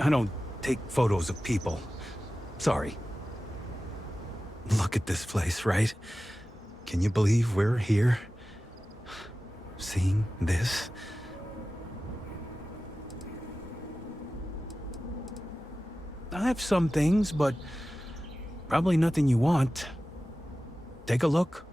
I don't take photos of people. Sorry. Look at this place, right? Can you believe we're here? Seeing this? I have some things, but probably nothing you want. Take a look.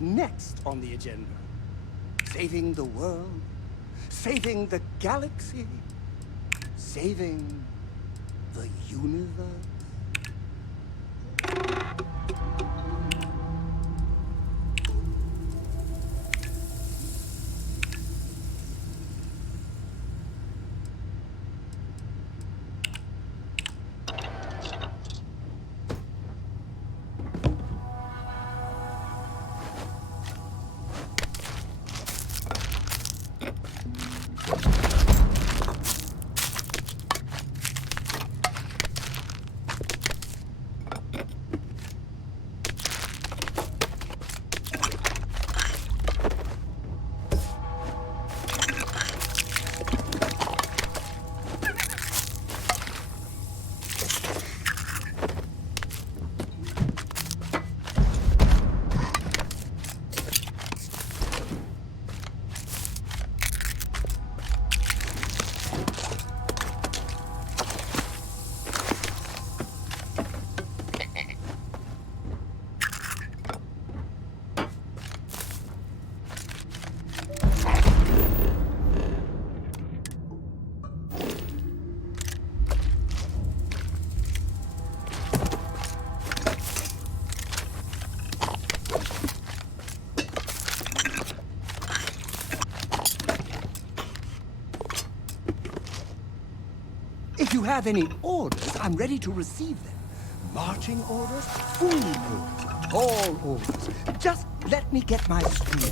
next on the agenda? Saving the world? Saving the galaxy? Saving the universe? If you have any orders, I'm ready to receive them. Marching orders, food orders, all orders. Just let me get my screw.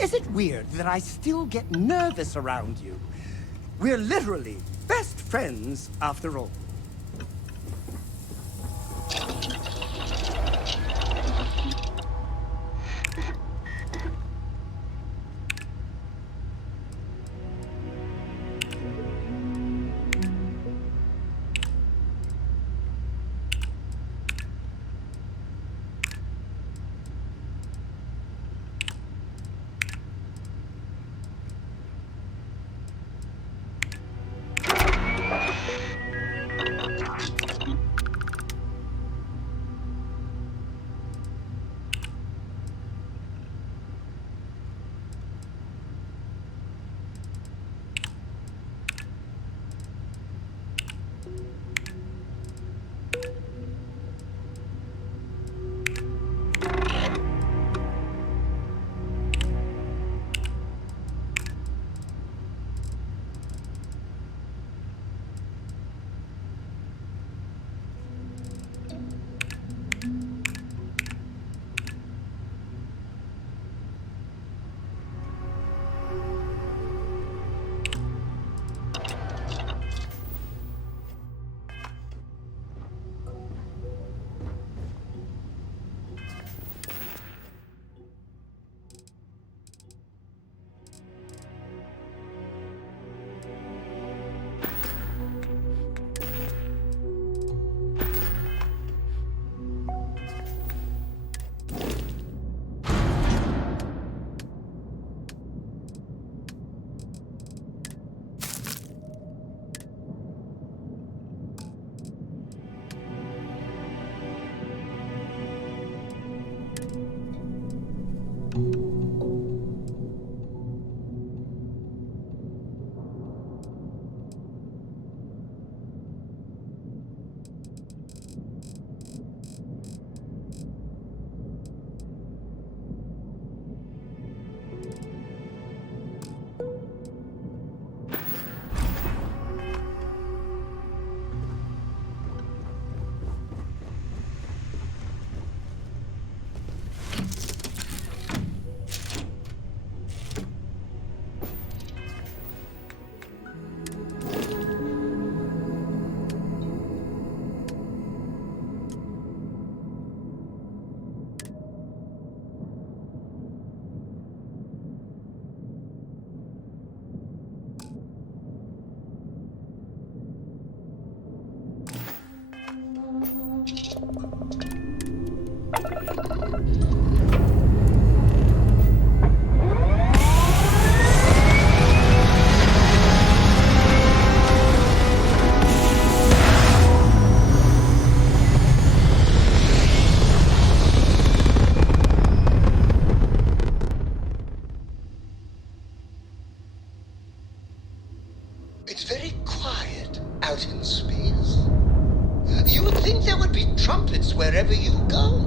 Is it weird that I still get nervous around you? We're literally best friends after all. It's very quiet out in space. You would think there would be trumpets wherever you go.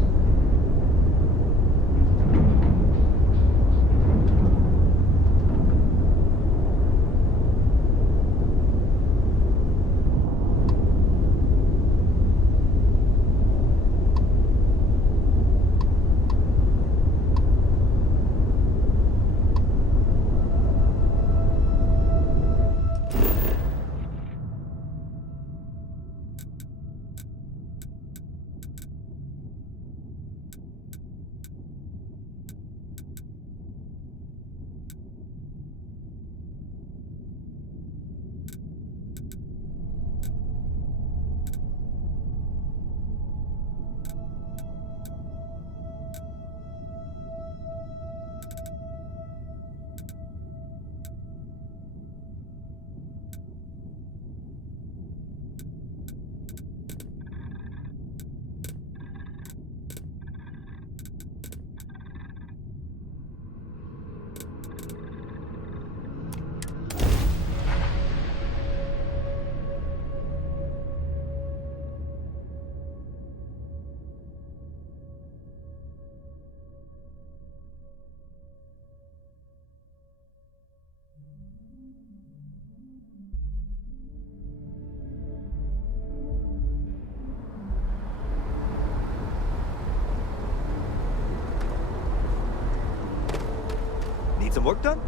Need some work done?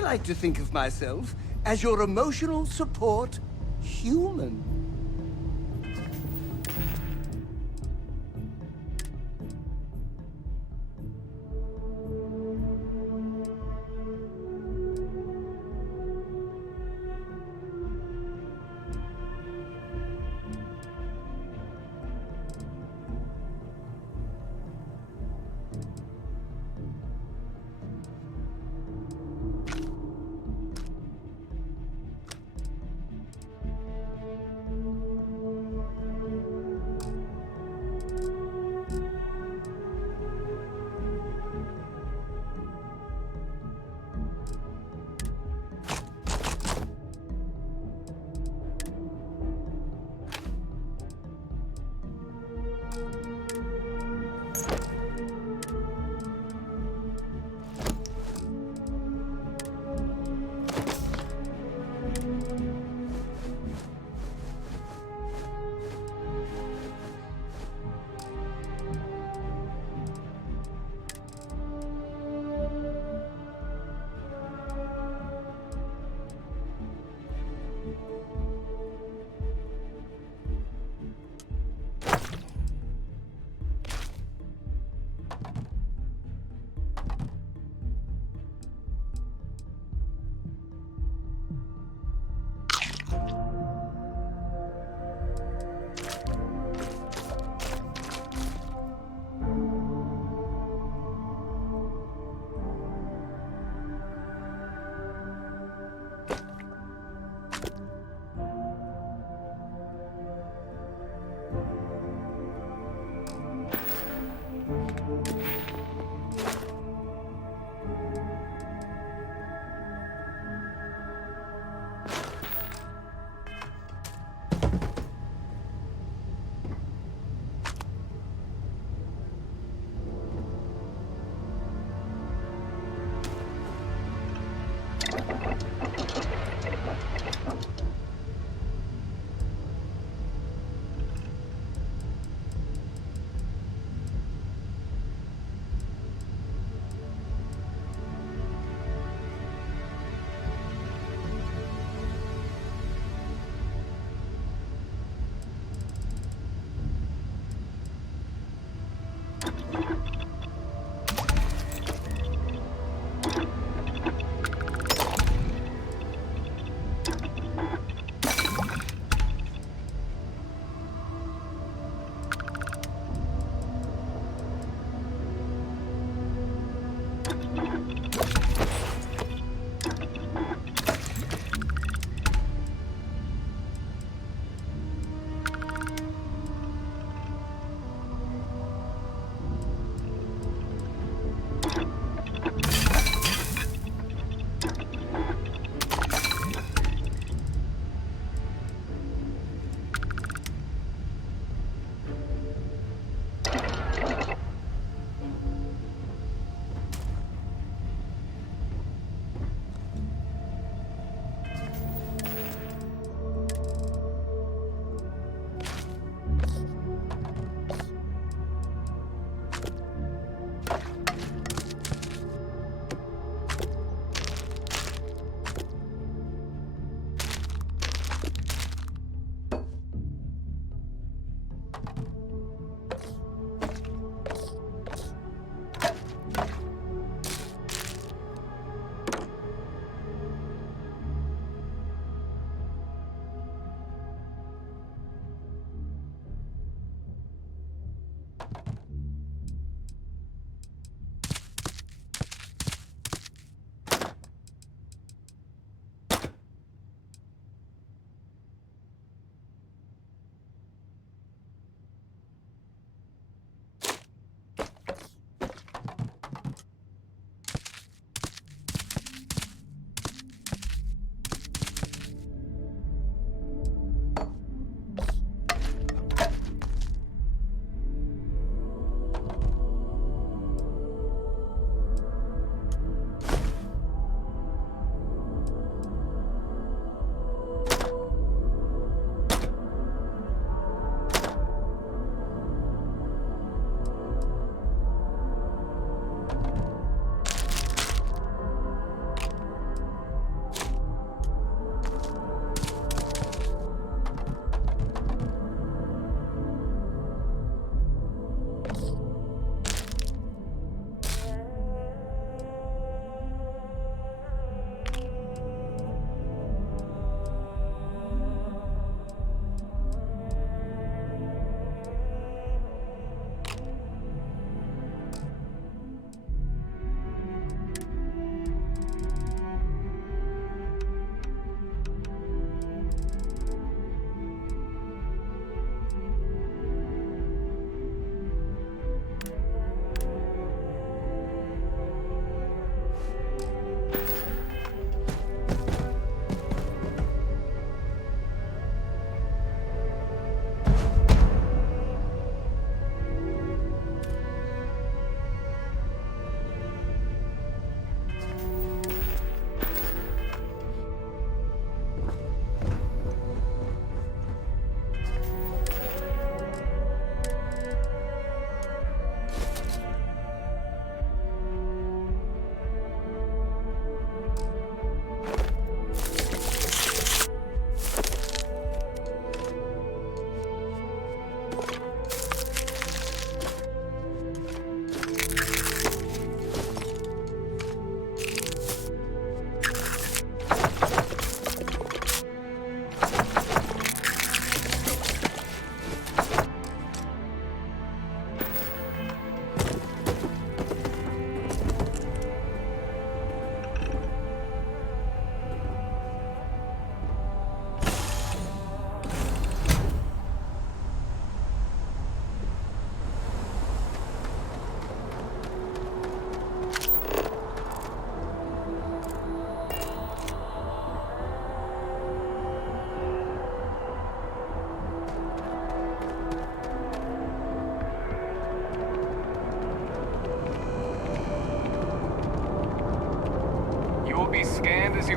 I like to think of myself as your emotional support human.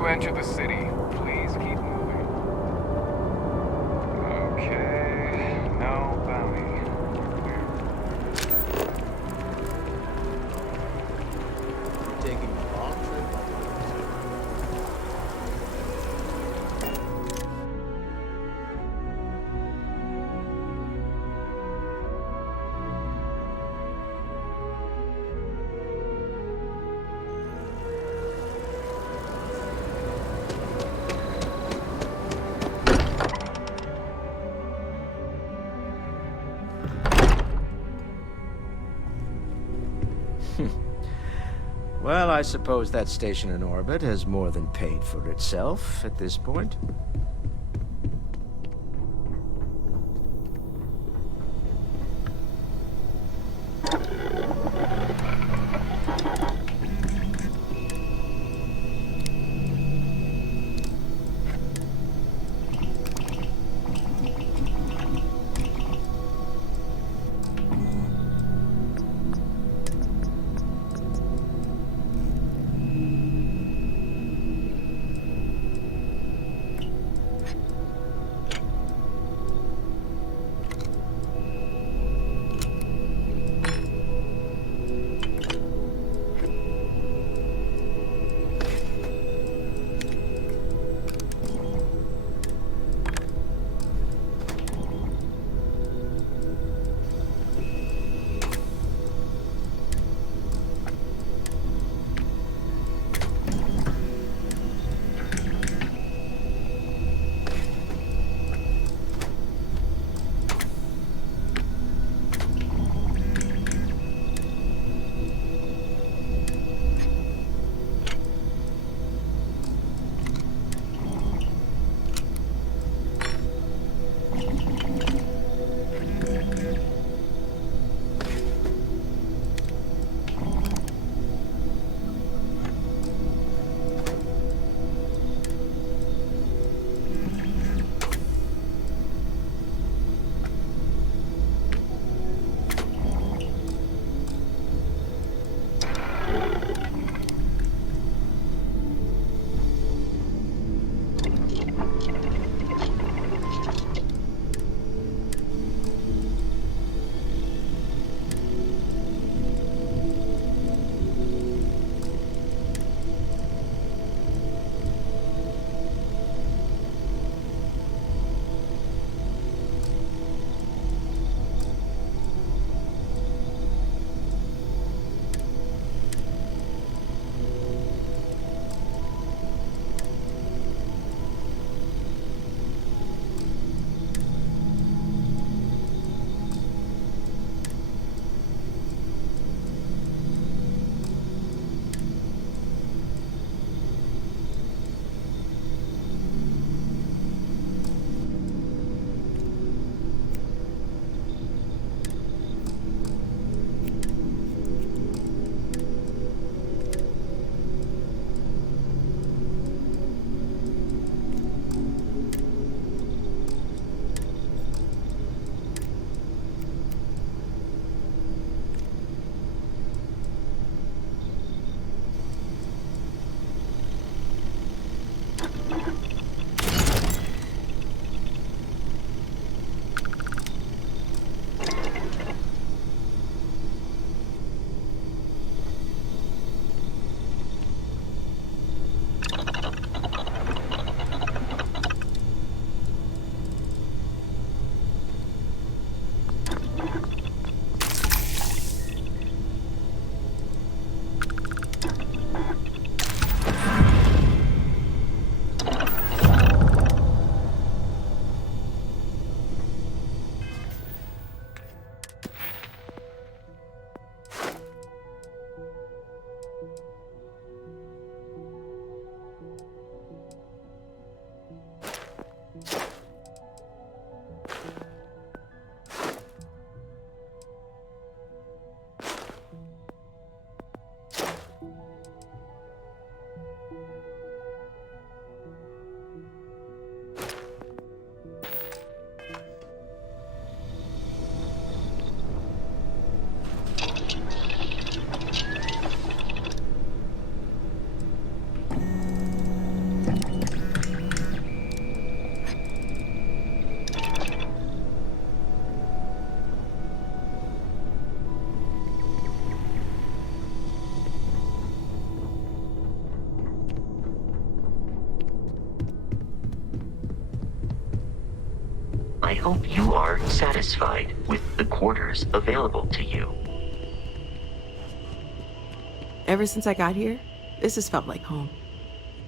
to enter the city. Please keep moving. Okay, no bounty. We're taking a long trip. Well, I suppose that station in orbit has more than paid for itself at this point. I hope you are satisfied with the quarters available to you. Ever since I got here, this has felt like home.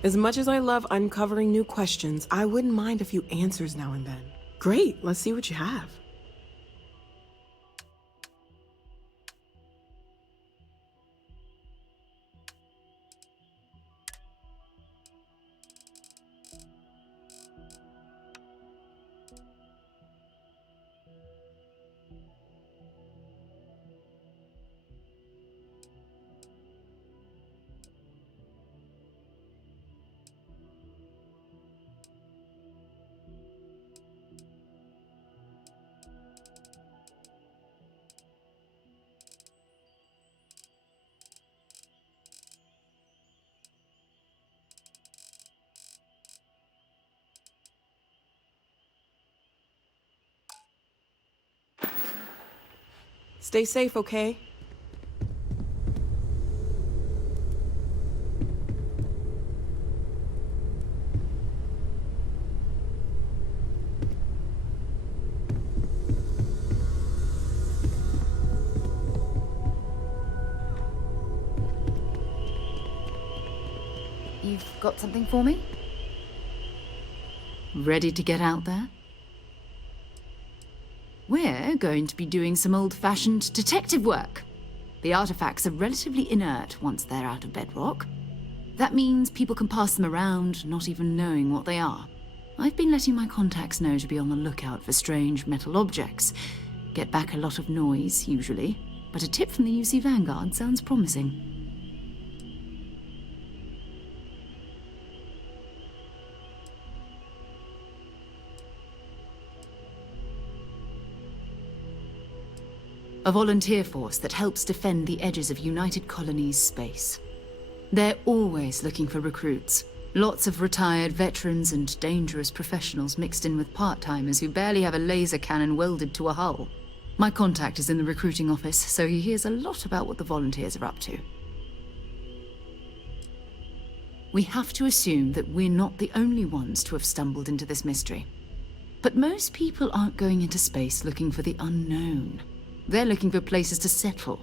As much as I love uncovering new questions, I wouldn't mind a few answers now and then. Great, let's see what you have. Stay safe, okay? You've got something for me? Ready to get out there? We're going to be doing some old-fashioned detective work. The artifacts are relatively inert once they're out of bedrock. That means people can pass them around, not even knowing what they are. I've been letting my contacts know to be on the lookout for strange metal objects. Get back a lot of noise, usually, but a tip from the UC Vanguard sounds promising. A volunteer force that helps defend the edges of United Colonies space. They're always looking for recruits. Lots of retired veterans and dangerous professionals mixed in with part-timers who barely have a laser cannon welded to a hull. My contact is in the recruiting office, so he hears a lot about what the volunteers are up to. We have to assume that we're not the only ones to have stumbled into this mystery. But most people aren't going into space looking for the unknown. They're looking for places to settle,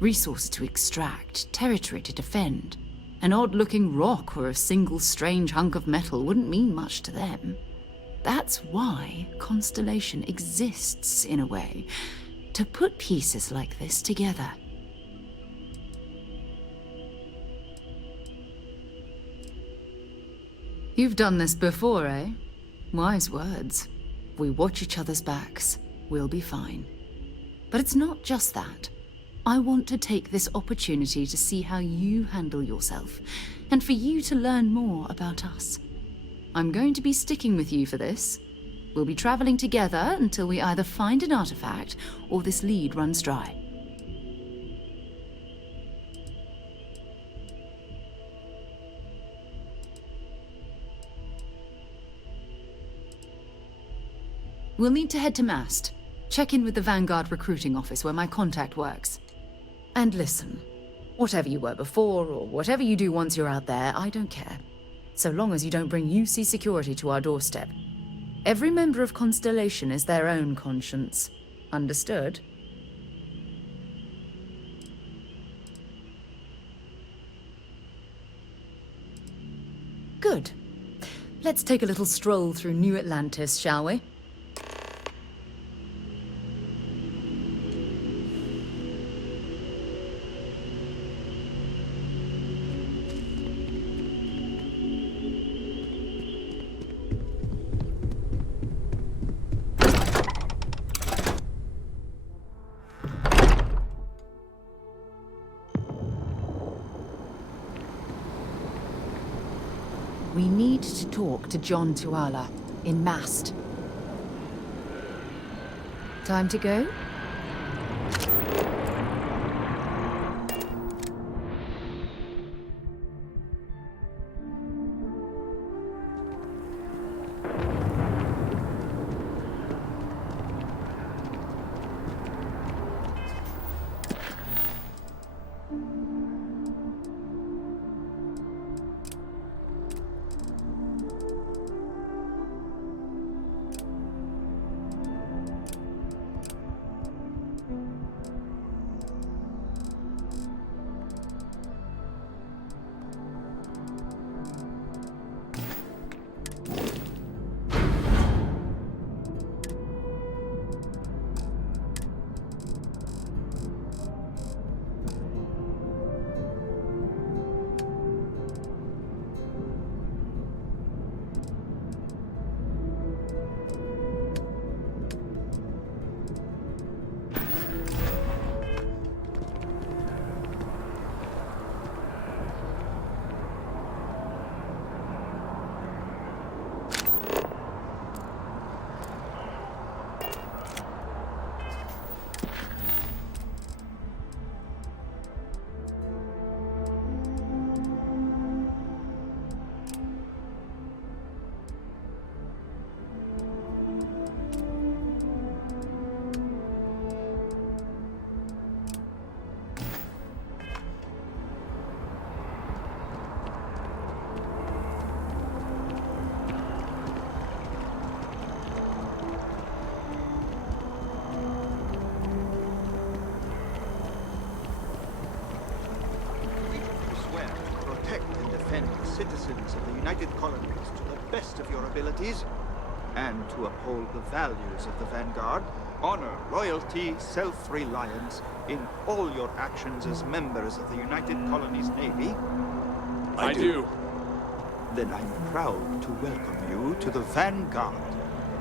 resources to extract, territory to defend. An odd-looking rock or a single strange hunk of metal wouldn't mean much to them. That's why Constellation exists, in a way, to put pieces like this together. You've done this before, eh? Wise words. We watch each other's backs, we'll be fine. But it's not just that. I want to take this opportunity to see how you handle yourself, and for you to learn more about us. I'm going to be sticking with you for this. We'll be traveling together until we either find an artifact or this lead runs dry. We'll need to head to Mast. Check in with the Vanguard recruiting office where my contact works. And listen, whatever you were before, or whatever you do once you're out there, I don't care. So long as you don't bring UC security to our doorstep. Every member of Constellation is their own conscience. Understood? Good. Let's take a little stroll through New Atlantis, shall we? We need to talk to John Tuala in Mast. Time to go? colonies to the best of your abilities, and to uphold the values of the Vanguard, honor, loyalty, self-reliance in all your actions as members of the United Colonies Navy? I do. Then I'm proud to welcome you to the Vanguard.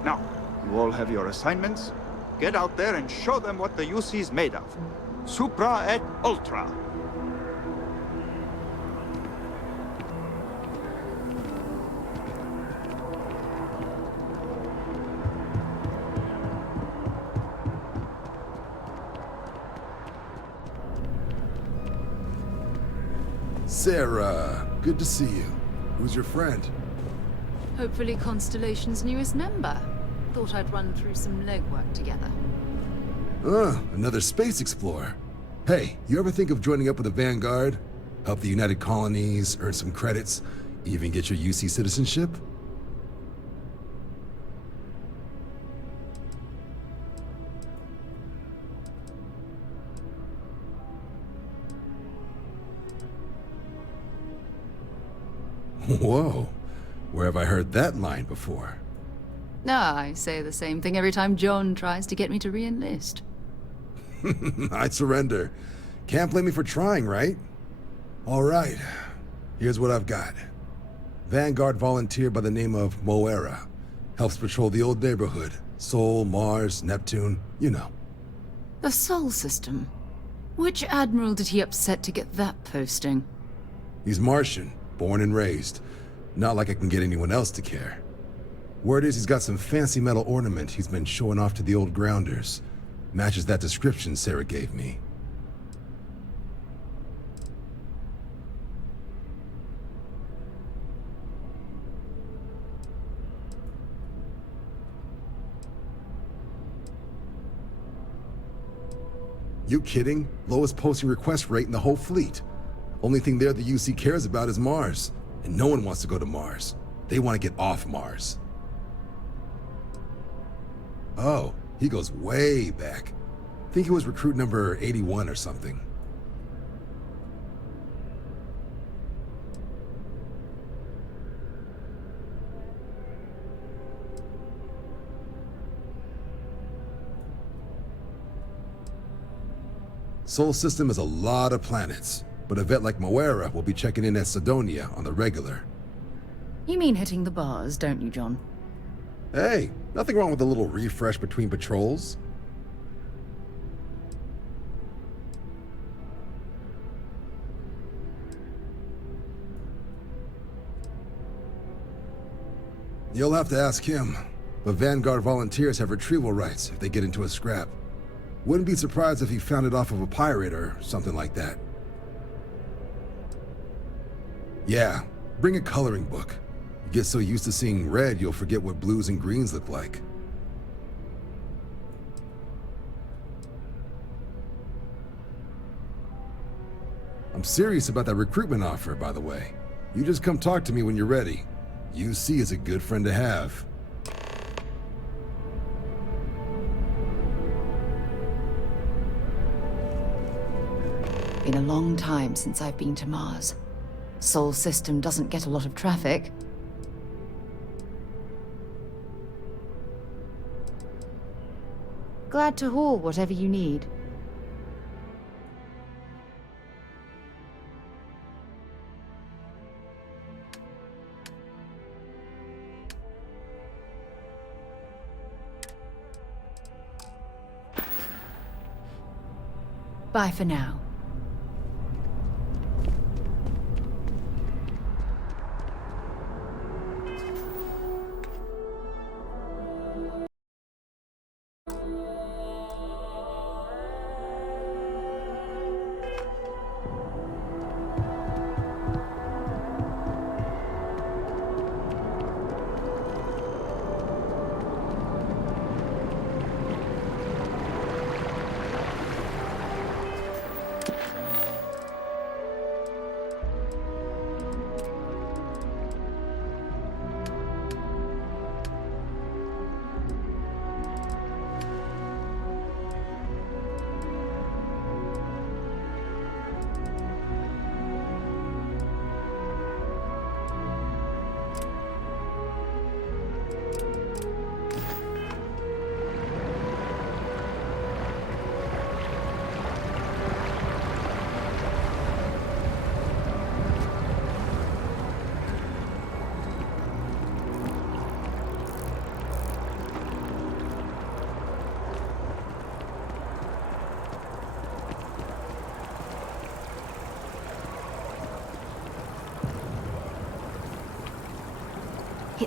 Now, you all have your assignments. Get out there and show them what the UC's made of. Supra et Ultra. Sarah, good to see you. Who's your friend? Hopefully Constellation's newest member. Thought I'd run through some legwork together. Another space explorer. Hey, you ever think of joining up with the Vanguard? Help the United Colonies, earn some credits, even get your UC citizenship? Whoa, where have I heard that line before? I say the same thing every time John tries to get me to re-enlist. I'd surrender. Can't blame me for trying, right? All right, here's what I've got. Vanguard volunteer by the name of Moera. Helps patrol the old neighborhood. Sol, Mars, Neptune, you know. The Sol system? Which admiral did he upset to get that posting? He's Martian, born and raised. Not like I can get anyone else to care. Word is he's got some fancy metal ornament he's been showing off to the old grounders. Matches that description Sarah gave me. You kidding? Lowest posting request rate in the whole fleet. Only thing there the UC cares about is Mars. And no one wants to go to Mars. They want to get off Mars. Oh, he goes way back. Think he was recruit number 81 or something. Sol system has a lot of planets, but a vet like Moera will be checking in at Sidonia on the regular. You mean hitting the bars, don't you, John? Hey, nothing wrong with a little refresh between patrols. You'll have to ask him, but Vanguard volunteers have retrieval rights if they get into a scrap. Wouldn't be surprised if he found it off of a pirate or something like that. Yeah, bring a coloring book. You get so used to seeing red, you'll forget what blues and greens look like. I'm serious about that recruitment offer, by the way. You just come talk to me when you're ready. UC is a good friend to have. Been a long time since I've been to Mars. Sol system doesn't get a lot of traffic. Glad to haul whatever you need. Bye for now.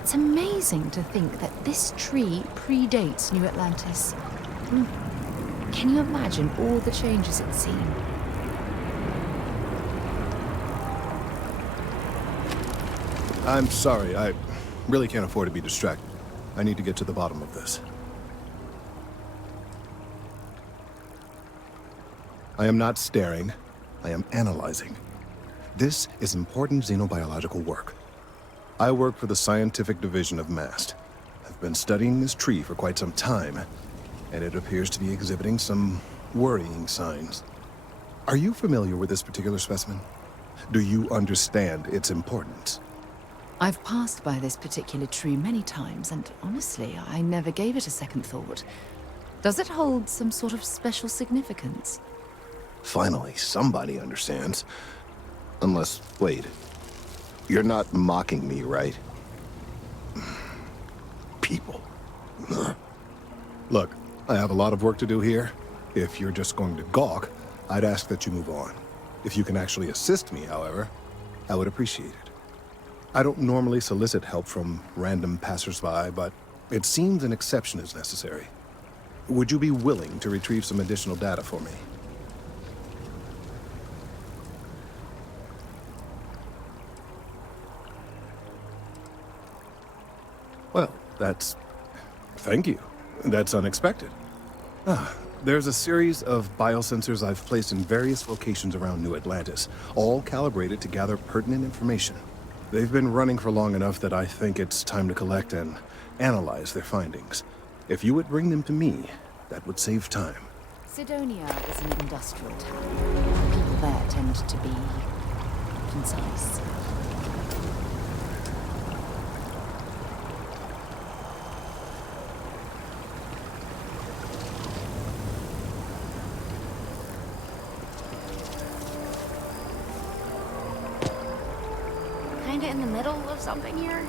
It's amazing to think that this tree predates New Atlantis. Can you imagine all the changes it's seen? I'm sorry, I really can't afford to be distracted. I need to get to the bottom of this. I am not staring, I am analyzing. This is important xenobiological work. I work for the scientific division of MAST. I've been studying this tree for quite some time, and it appears to be exhibiting some worrying signs. Are you familiar with this particular specimen? Do you understand its importance? I've passed by this particular tree many times, and honestly, I never gave it a second thought. Does it hold some sort of special significance? Finally, somebody understands. Unless, wait. You're not mocking me, right? People. Look, I have a lot of work to do here. If you're just going to gawk, I'd ask that you move on. If you can actually assist me, however, I would appreciate it. I don't normally solicit help from random passersby, but it seems an exception is necessary. Would you be willing to retrieve some additional data for me? Well, thank you. That's unexpected. There's a series of biosensors I've placed in various locations around New Atlantis, all calibrated to gather pertinent information. They've been running for long enough that I think it's time to collect and analyze their findings. If you would bring them to me, that would save time. Sidonia is an industrial town. People there tend to be concise. Kinda in the middle of something here?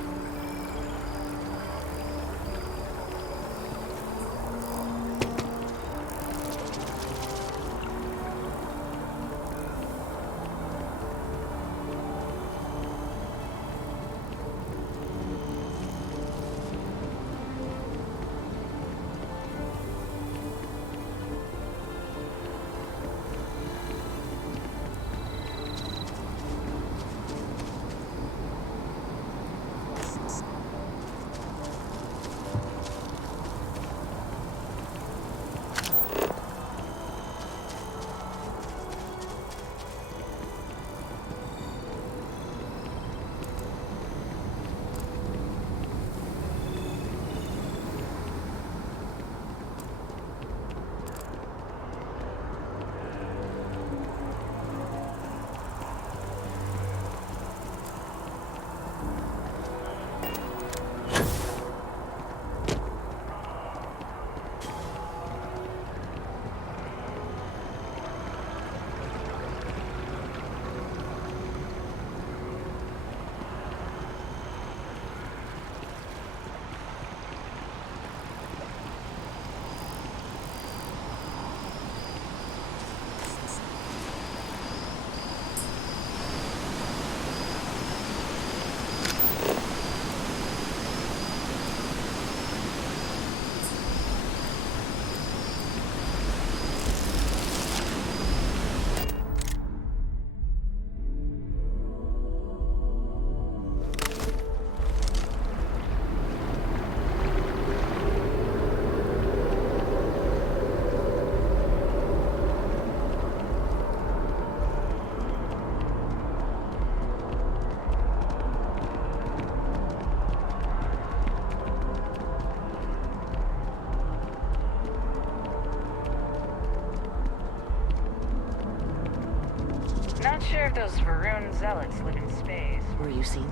Not sure if those Varun zealots live in space. Were you seen?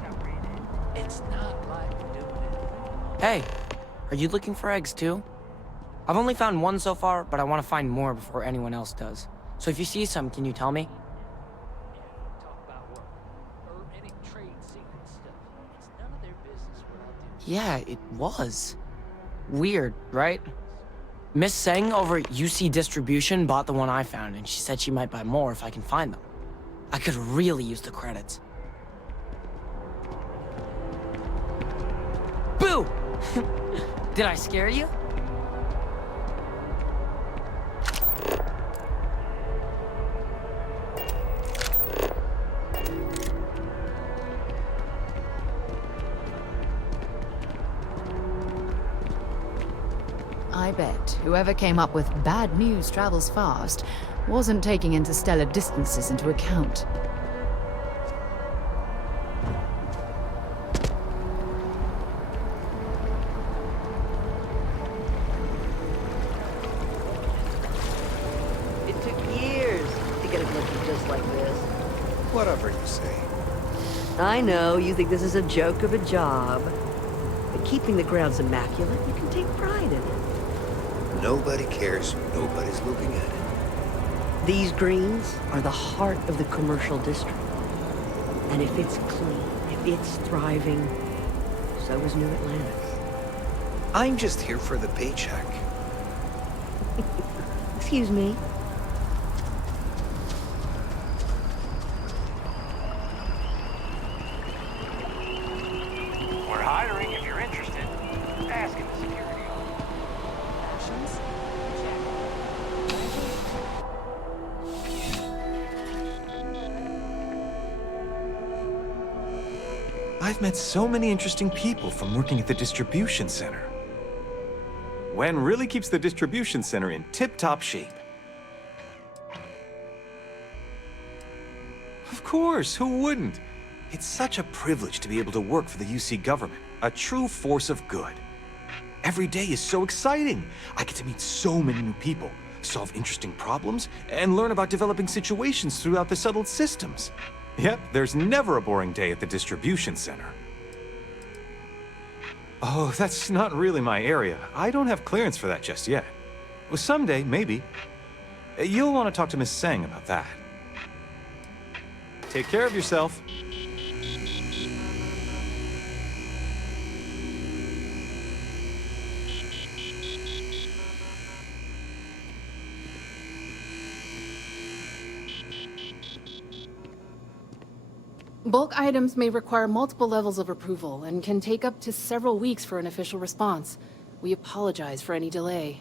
It's not like doing it. Hey, are you looking for eggs too? I've only found one so far, but I want to find more before anyone else does. So if you see some, can you tell me? Talk about work or any trade secret stuff. It's none of their business what I do. Yeah, it was. Weird, right? Miss Seng over at UC Distribution bought the one I found, and she said she might buy more if I can find them. I could really use the credits. Did I scare you? I bet whoever came up with bad news travels fast wasn't taking interstellar distances into account. It took years to get a glimpse of just like this. Whatever you say. I know you think this is a joke of a job, but keeping the grounds immaculate, you can take pride in it. Nobody cares. Nobody's looking at it. These greens are the heart of the commercial district. And if it's clean, if it's thriving, so is New Atlantis. I'm just here for the paycheck. Excuse me. We're hiring if you're interested. Ask in the security office. I've met so many interesting people from working at the distribution center. Wen really keeps the distribution center in tip-top shape. Of course, who wouldn't? It's such a privilege to be able to work for the UC government, a true force of good. Every day is so exciting. I get to meet so many new people, solve interesting problems, and learn about developing situations throughout the settled systems. Yep, there's never a boring day at the distribution center. Oh, that's not really my area. I don't have clearance for that just yet. Well, someday, maybe. You'll want to talk to Miss Tseng about that. Take care of yourself. Bulk items may require multiple levels of approval and can take up to several weeks for an official response. We apologize for any delay.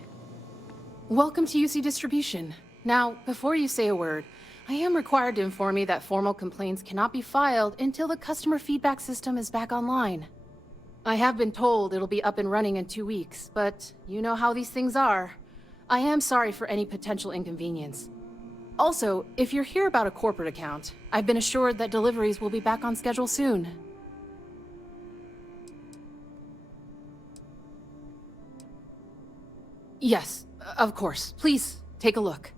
Welcome to UC Distribution. Now, before you say a word, I am required to inform you that formal complaints cannot be filed until the customer feedback system is back online. I have been told it'll be up and running in 2 weeks, but you know how these things are. I am sorry for any potential inconvenience. Also, if you're here about a corporate account, I've been assured that deliveries will be back on schedule soon. Yes, of course. Please, take a look.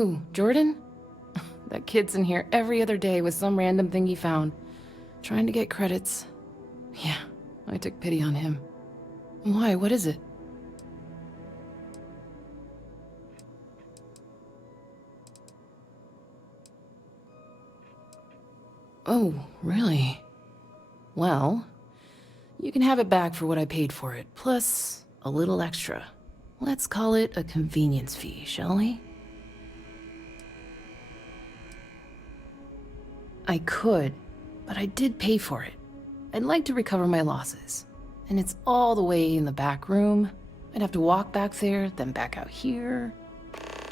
Who, Jordan? That kid's in here every other day with some random thing he found, trying to get credits. Yeah, I took pity on him. Why, what is it? Oh, really? Well, you can have it back for what I paid for it, plus a little extra. Let's call it a convenience fee, shall we? I could, but I did pay for it. I'd like to recover my losses. And it's all the way in the back room. I'd have to walk back there, then back out here.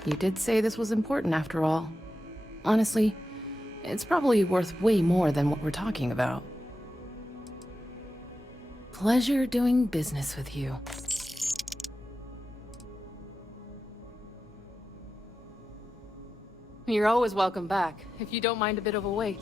You did say this was important after all. Honestly, it's probably worth way more than what we're talking about. Pleasure doing business with you. You're always welcome back, if you don't mind a bit of a wait.